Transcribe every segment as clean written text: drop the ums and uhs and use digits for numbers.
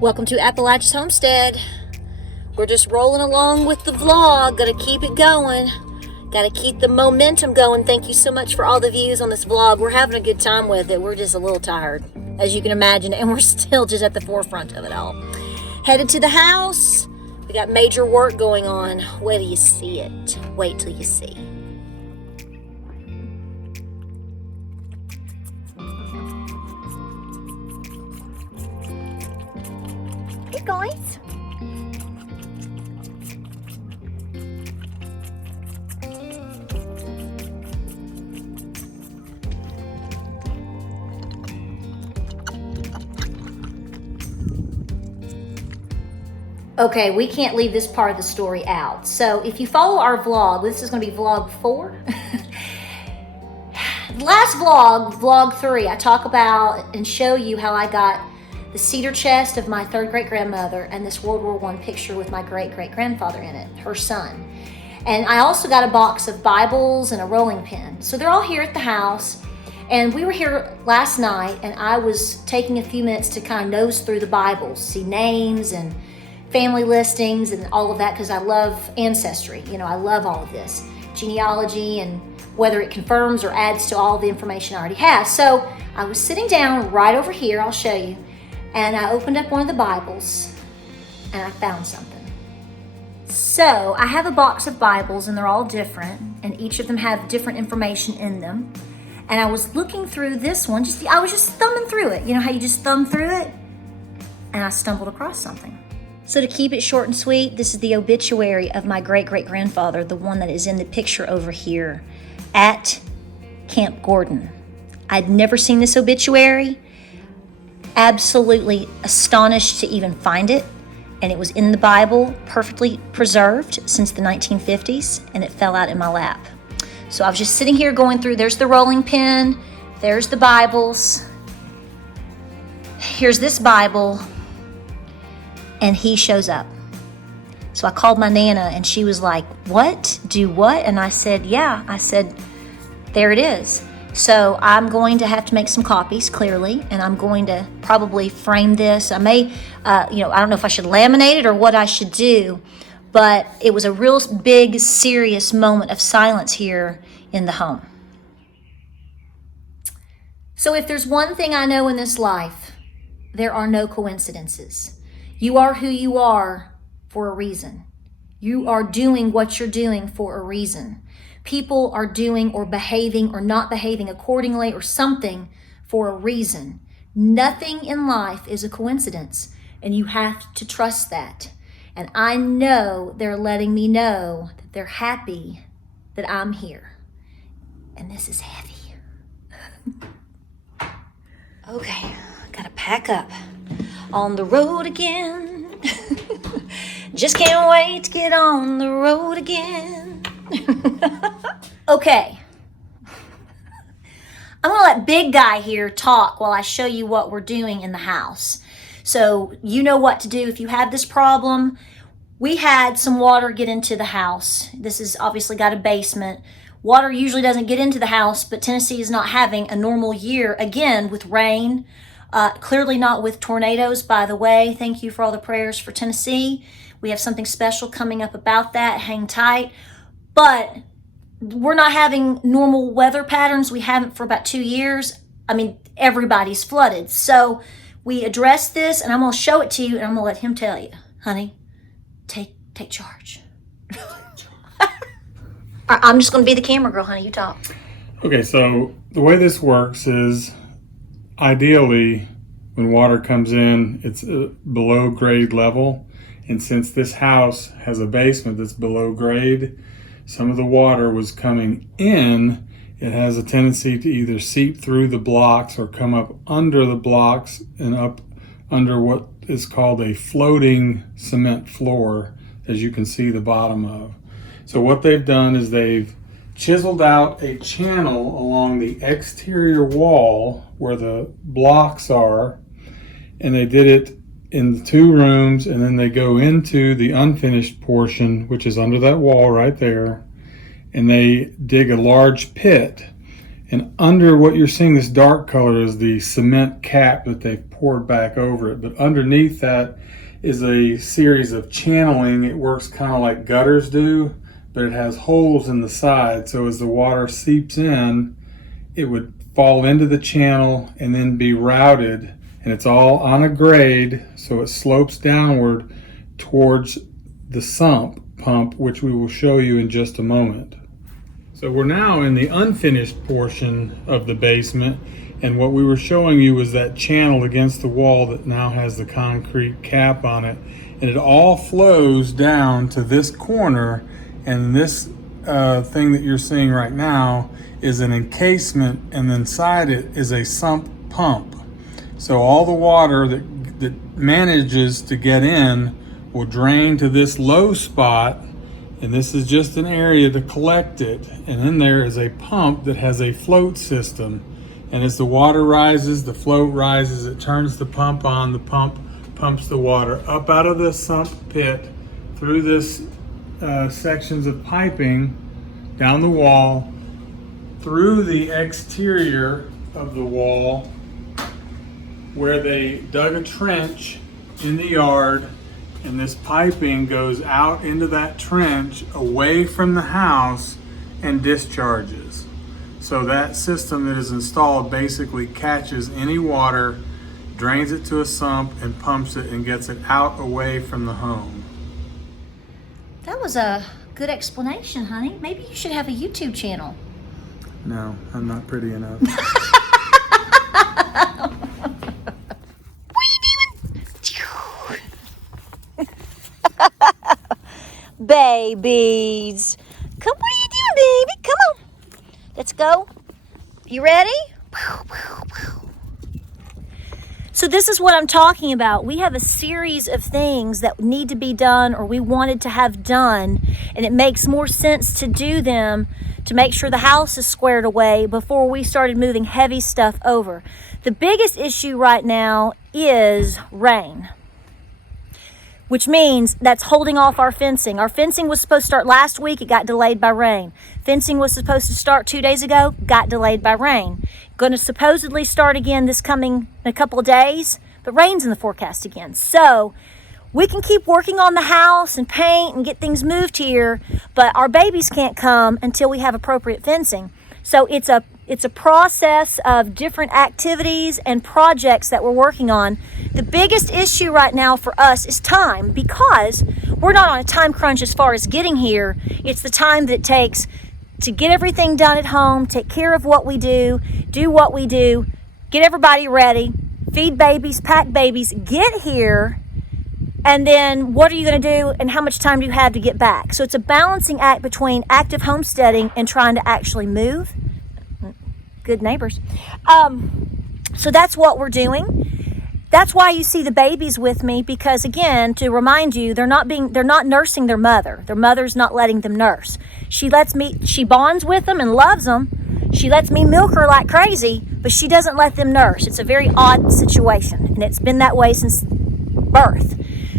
Welcome to Appalachia's Homestead. We're just rolling along with the vlog. Gotta keep it going. Gotta keep the momentum going. Thank you so much for all the views on this vlog. We're having a good time with it. We're just a little tired, as you can imagine, and we're still just at the forefront of it all. Headed to the house. We got major work going on. Wait till you see it. Wait till you see. Hey guys. Okay, we can't leave this part of the story out. So if you follow our vlog, this is going to be vlog 4. Last vlog, vlog 3, I talk about and show you how I got the cedar chest of my third great-grandmother and this World War I picture with my great-great-grandfather in it, her son. And I also got a box of Bibles and a rolling pin. So they're all here at the house. And we were here last night, and I was taking a few minutes to kind of nose through the Bibles, see names and family listings and all of that, because I love ancestry. You know, I love all of this, genealogy, and whether it confirms or adds to all the information I already have. So I was sitting down right over here, I'll show you, and I opened up one of the Bibles and I found something. So I have a box of Bibles and they're all different, and each of them have different information in them. And I was looking through this one, I was just thumbing through it. You know how you just thumb through it? And I stumbled across something. So to keep it short and sweet, this is the obituary of my great-great-grandfather, the one that is in the picture over here at Camp Gordon. I'd never seen this obituary. Absolutely astonished to even find it. And it was in the Bible, perfectly preserved since the 1950s, and it fell out in my lap. So I was just sitting here going through, there's the rolling pin, there's the Bibles, here's this Bible, and he shows up. So I called my Nana and she was like, what? Do what? And I said, yeah. I said, there it is. So I'm going to have to make some copies, clearly, and I'm going to probably frame this. I may, I don't know if I should laminate it or what I should do, but it was a real big, serious moment of silence here in the home. So if there's one thing I know in this life, there are no coincidences. You are who you are for a reason. You are doing what you're doing for a reason. People are doing or behaving or not behaving accordingly or something for a reason. Nothing in life is a coincidence, and you have to trust that. And I know they're letting me know that they're happy that I'm here. And this is heavy. Okay, gotta pack up. On the road again. Just can't wait to get on the road again. Okay. I'm gonna let big guy here talk while I show you what we're doing in the house. So you know what to do if you have this problem. We had some water get into the house. This has obviously got a basement. Water usually doesn't get into the house, but Tennessee is not having a normal year again with rain. Clearly not with tornadoes, by the way. Thank you for all the prayers for Tennessee. We have something special coming up about that. Hang tight. But we're not having normal weather patterns. We haven't for about 2 years. I mean, everybody's flooded. So we addressed this, and I'm going to show it to you, and I'm going to let him tell you. Honey, take charge. I'm just going to be the camera girl, honey. You talk. Okay, so the way this works is ideally when water comes in, it's below grade level. And since this house has a basement that's below grade, some of the water was coming in. It has a tendency to either seep through the blocks or come up under the blocks and up under what is called a floating cement floor, as you can see the bottom of. So what they've done is they've chiseled out a channel along the exterior wall where the blocks are, and they did it in the 2 rooms, and then they go into the unfinished portion, which is under that wall right there, and they dig a large pit, And under what you're seeing, this dark color, is the cement cap that they've poured back over it. But underneath that is a series of channeling. It works kind of like gutters do, but it has holes in the side. So as the water seeps in, it would fall into the channel and then be routed. And it's all on a grade, so it slopes downward towards the sump pump, which we will show you in just a moment. So we're now in the unfinished portion of the basement, and what we were showing you was that channel against the wall that now has the concrete cap on it, and it all flows down to this corner, and this thing that you're seeing right now is an encasement, and inside it is a sump pump. So all the water that manages to get in will drain to this low spot, and this is just an area to collect it. And then there is a pump that has a float system. And as the water rises, the float rises, it turns the pump on, the pump pumps the water up out of the sump pit, through this sections of piping, down the wall, through the exterior of the wall, where they dug a trench in the yard, and this piping goes out into that trench away from the house and discharges. So that system that is installed basically catches any water, drains it to a sump, and pumps it and gets it out away from the home. That was a good explanation, honey. Maybe you should have a YouTube channel. No, I'm not pretty enough. Babies. Come, what are you doing, baby? Come on. Let's go. You ready? So this is what I'm talking about. We have a series of things that need to be done, or we wanted to have done, and it makes more sense to do them to make sure the house is squared away before we started moving heavy stuff over. The biggest issue right now is rain, which means that's holding off our fencing. Our fencing was supposed to start last week. It got delayed by rain. Fencing was supposed to start 2 days ago, got delayed by rain. Going to supposedly start again this coming in a couple of days, but rain's in the forecast again. So we can keep working on the house and paint and get things moved here, but our babies can't come until we have appropriate fencing. So it's a process of different activities and projects that we're working on. The biggest issue right now for us is time, because we're not on a time crunch as far as getting here. It's the time that it takes to get everything done at home, take care of what we do what we do, get everybody ready, feed babies, pack babies, get here, and then what are you going to do and how much time do you have to get back? So it's a balancing act between active homesteading and trying to actually move. Good neighbors. So that's what we're doing. That's why you see the babies with me, because again, to remind you, they're not nursing their mother. Their mother's not letting them nurse. She bonds with them and loves them. She lets me milk her like crazy, but she doesn't let them nurse. It's a very odd situation, and it's been that way since birth.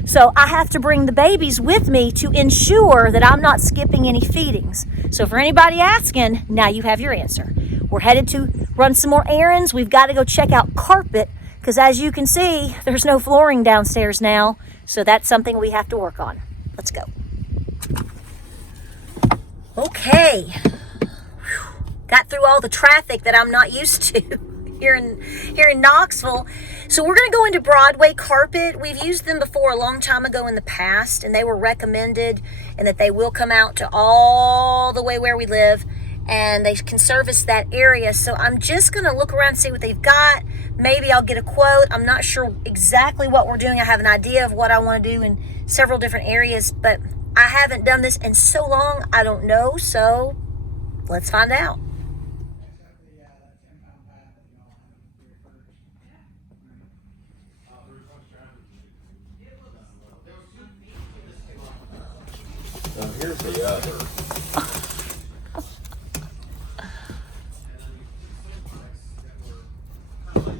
So I have to bring the babies with me to ensure that I'm not skipping any feedings. So for anybody asking, now you have your answer. We're headed to run some more errands. We've got to go check out carpet, because as you can see, there's no flooring downstairs now. So that's something we have to work on. Let's go. Okay. Got through all the traffic that I'm not used to here in Knoxville. So we're going to go into Broadway carpet. We've used them before a long time ago in the past, and they were recommended, and that they will come out to all the way where we live, and they can service that area. So I'm just going to look around and see what they've got. Maybe I'll get a quote. I'm not sure exactly what we're doing. I have an idea of what I want to do in several different areas, but I haven't done this in so long, I don't know. So let's find out. Here's the other.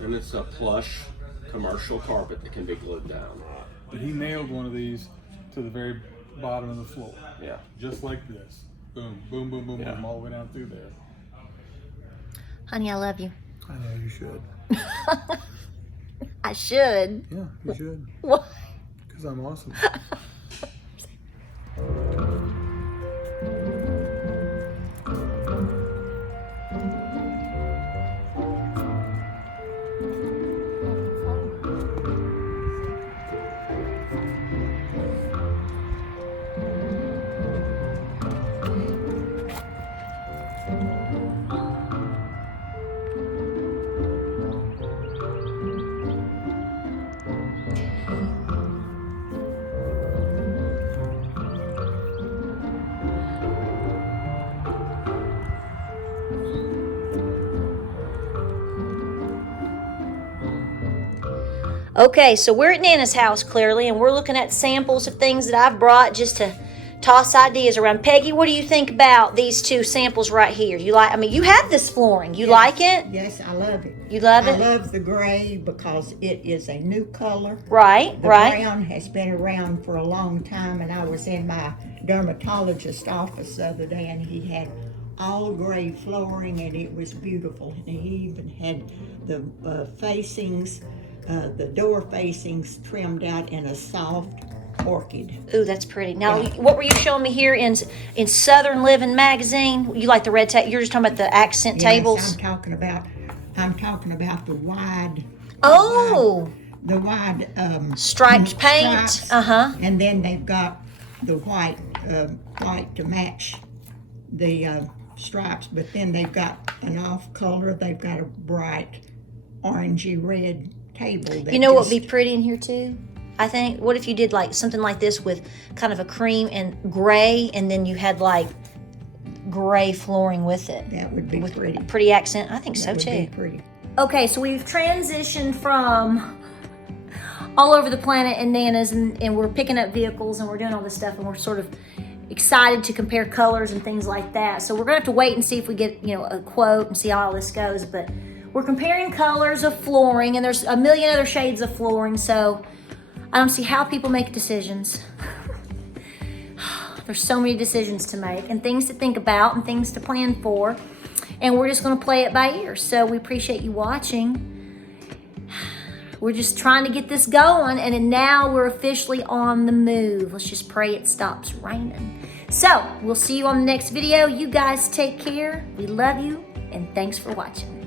And it's a plush commercial carpet that can be glued down. But he nailed one of these to the very bottom of the floor. Yeah. Just like this. Boom, boom, boom, boom, Yeah. boom, all the way down through there. Honey, I love you. I know you should. I should. Yeah, you should. What? Because I'm awesome. Okay, so we're at Nana's house, clearly, and we're looking at samples of things that I've brought just to toss ideas around. Peggy, what do you think about these two samples right here? You like, I mean, you have this flooring. You like it? Yes, I love it. You love it? I love the gray because it is a new color. Right, The right. brown has been around for a long time, and I was in my dermatologist's office the other day, and he had all gray flooring, and it was beautiful. And he even had the facings, the door facings trimmed out in a soft orchid. Ooh, that's pretty. Now, what were you showing me here in Southern Living magazine? You like the red table? You're just talking about the accent tables? Yes, I'm talking about the wide. Oh, The wide striped paint. stripes. And then they've got the white to match the stripes, but then they've got an off color. They've got a bright orangey red table. You know what would be pretty in here too? I think, what if you did like something like this with kind of a cream and gray, and then you had like gray flooring with it? That would be pretty. Pretty accent. I think so That would too. be pretty. Okay, so we've transitioned from all over the planet in Nana's, and we're picking up vehicles and we're doing all this stuff, and we're sort of excited to compare colors and things like that. So we're gonna have to wait and see if we get, you know, a quote and see how all this goes. But we're comparing colors of flooring, and there's a million other shades of flooring, so I don't see how people make decisions. There's so many decisions to make and things to think about and things to plan for, and we're just gonna play it by ear. So we appreciate you watching. We're just trying to get this going, and then now we're officially on the move. Let's just pray it stops raining. So we'll see you on the next video. You guys take care. We love you, and thanks for watching.